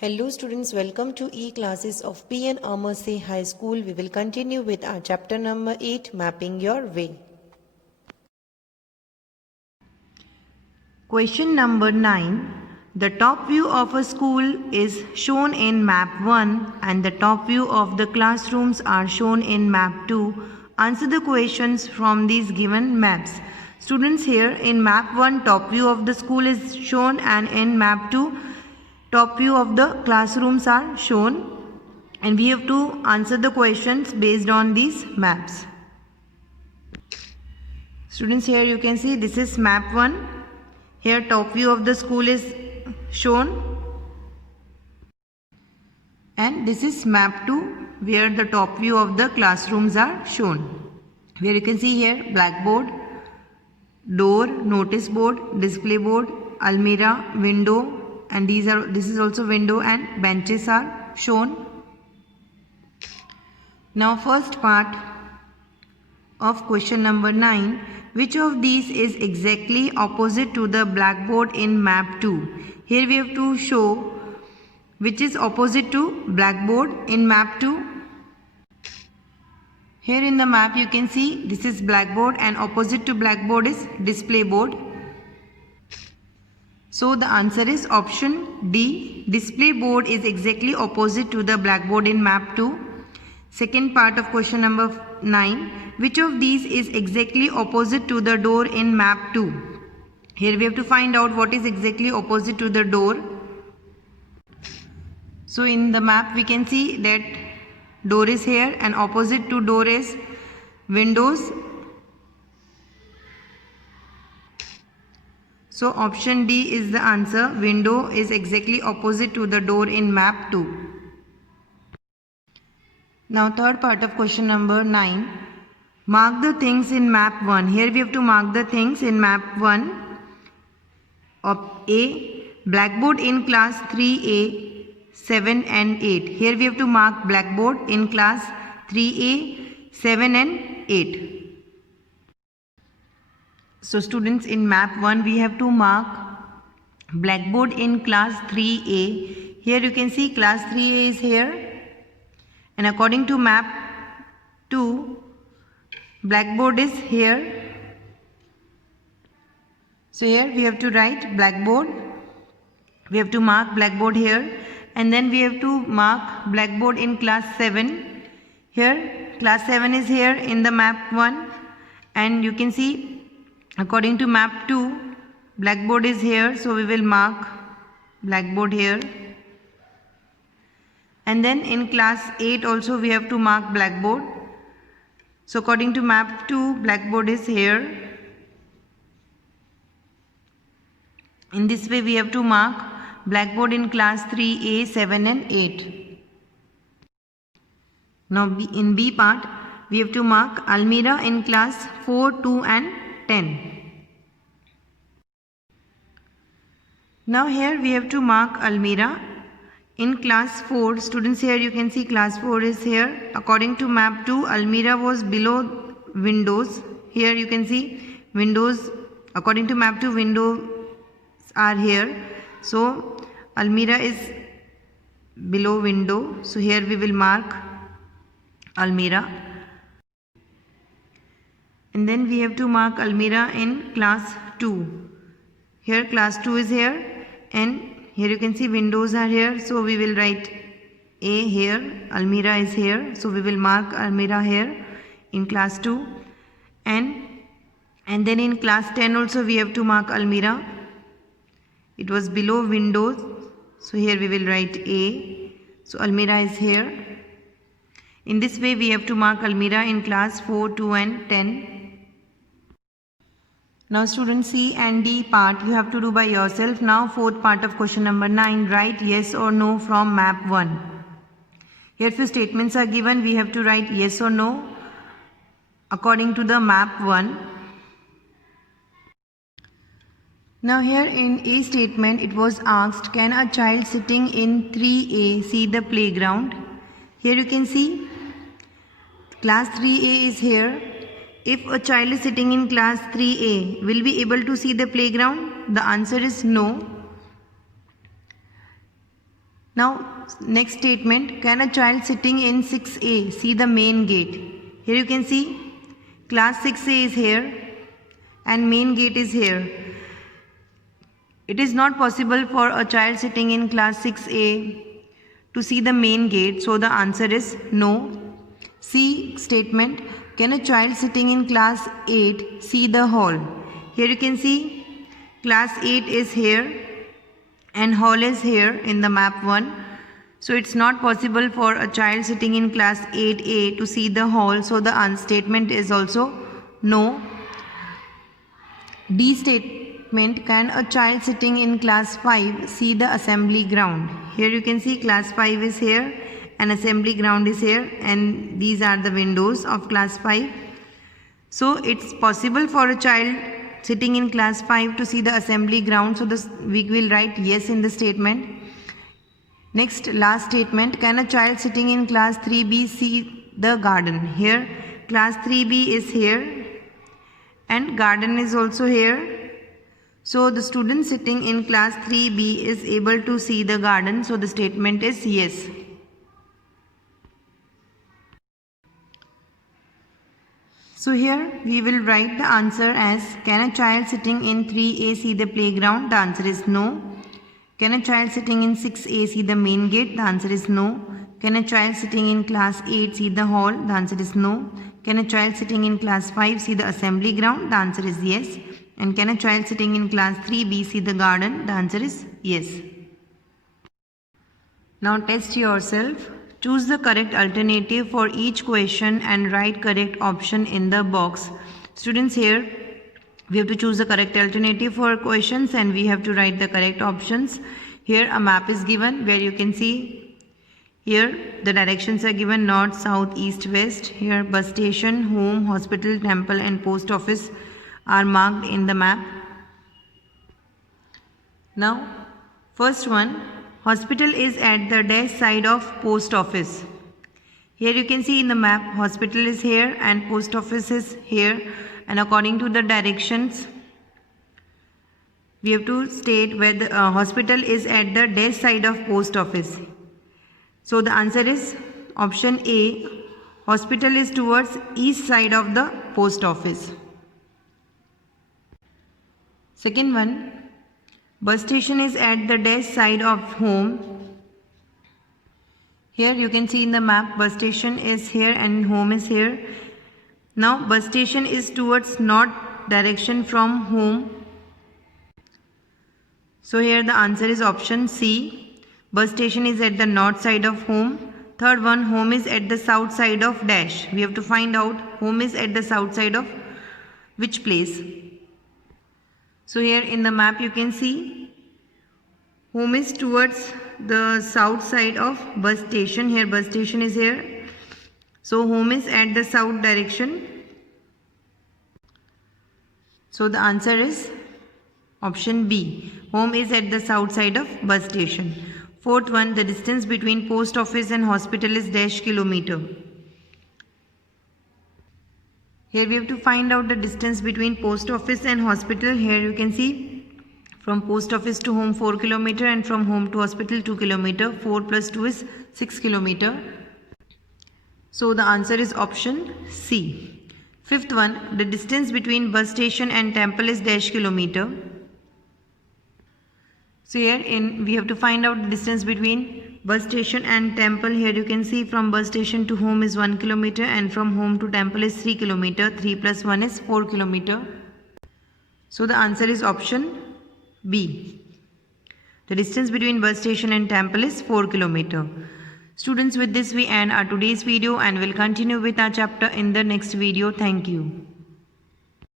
Hello students, welcome to e-classes of P.N. Amersay High School. We will continue with our chapter number 8, Mapping Your Way. Question number 9. The top view of a school is shown in map 1 and the top view of the classrooms are shown in map 2. Answer the questions from these given maps. Students, here in map 1, top view of the school is shown, and in map 2, top view of the classrooms are shown, and we have to answer the questions based on these maps. Students, here you can see this is map 1. Here top view of the school is shown, and this is map 2 where the top view of the classrooms are shown. Where you can see here blackboard, door, notice board, display board, almirah, window, and this is also window, and benches are shown. Now first part of question number 9. Which of these is exactly opposite to the blackboard in map 2? Here we have to show which is opposite to blackboard in map 2. Here in the map you can see this is blackboard, and opposite to blackboard is display board. So the answer is option D. Display board is exactly opposite to the blackboard in map 2. Second part of question number 9. Which of these is exactly opposite to the door in map 2? Here we have to find out what is exactly opposite to the door. So in the map we can see that door is here, and opposite to door is windows. So option D is the answer. Window is exactly opposite to the door in map 2. Now third part of question number 9. Mark the things in map 1. Here we have to mark the things in map 1. A. Blackboard in class 3A, 7 and 8. Here we have to mark blackboard in class 3A, 7 and 8. So students, in map 1 we have to mark blackboard in class 3A. Here you can see class 3A is here, and according to map 2 blackboard is here. So here we have to write blackboard. We have to mark blackboard here, and then we have to mark blackboard in class 7. Here class 7 is here in the map 1, and you can see according to map 2 blackboard is here, so we will mark blackboard here. And then in class 8 also we have to mark blackboard. So according to map 2 blackboard is here. In this way we have to mark blackboard in class 3A, 7 and 8. Now in B part we have to mark almirah in class 4, 2 and 10. Now here we have to mark almirah in class 4. Students, here you can see class 4 is here. According to map 2 almirah was below windows. Here you can see windows. According to map 2 windows are here. So almirah is below window. So here we will mark almirah. And then we have to mark almirah in class 2. Here class 2 is here, and here you can see windows are here. So we will write A here, almirah is here. So we will mark almirah here in class 2. And then in class 10 also we have to mark almirah. It was below windows. So here we will write A. So almirah is here. In this way we have to mark almirah in class 4, 2 and 10. Now students, C and D part you have to do by yourself. Now fourth part of question number 9. Write yes or no from map 1. Here few statements are given. We have to write yes or no according to the map 1. Now here in A statement it was asked, can a child sitting in 3A see the playground? Here you can see class 3A is here. If a child is sitting in class 3A, will be able to see the playground? The answer is no. Now next statement, can a child sitting in 6A see the main gate? Here you can see class 6A is here and main gate is here. It is not possible for a child sitting in class 6A to see the main gate, so the answer is no. C statement, can a child sitting in class 8 see the hall? Here you can see class 8 is here and hall is here in the map 1. So it's not possible for a child sitting in class 8A to see the hall, so the statement is also no. D statement, can a child sitting in class 5 see the assembly ground? Here you can see class 5 is here and assembly ground is here, and these are the windows of class 5. So it's possible for a child sitting in class 5 to see the assembly ground, so we will write yes in the statement. Next, last statement, can a child sitting in class 3B see the garden? Here class 3B is here and garden is also here, so the student sitting in class 3B is able to see the garden, so the statement is yes. So here we will write the answer as, can a child sitting in 3A see the playground? The answer is no. Can a child sitting in 6A see the main gate? The answer is no. Can a child sitting in class 8 see the hall? The answer is no. Can a child sitting in class 5 see the assembly ground? The answer is yes. And can a child sitting in class 3B see the garden? The answer is yes. Now test yourself. Choose the correct alternative for each question and write correct option in the box. Students, here we have to choose the correct alternative for questions and we have to write the correct options. Here a map is given where you can see here the directions are given: north, south, east, west. Here bus station, home, hospital, temple and post office are marked in the map. Now first one, hospital is at the dash side of post office. Here you can see in the map hospital is here and post office is here, and according to the directions we have to state where the hospital is at the dash side of post office. So the answer is option A, hospital is towards east side of the post office. Second one, bus station is at the dash side of home. Here you can see in the map bus station is here and home is here. Now bus station is towards north direction from home. So here the answer is option C. Bus station is at the north side of home. Third one, home is at the south side of dash. We have to find out home is at the south side of which place. So here in the map you can see home is towards the south side of bus station. Here bus station is here. So home is at the south direction. So the answer is option B. Home is at the south side of bus station. Fourth one, the distance between post office and hospital is dash kilometer. Here we have to find out the distance between post office and hospital. Here you can see from post office to home 4 km and from home to hospital 2 km. 4 plus 2 is 6 km. So the answer is option C. Fifth one, the distance between bus station and temple is dash kilometer. So here we have to find out the distance between bus station and temple. Here you can see from bus station to home is 1 km and from home to temple is 3 km. 3 plus 1 is 4 km. So the answer is option B. The distance between bus station and temple is 4 km. Students, with this we end our today's video and will continue with our chapter in the next video. Thank you.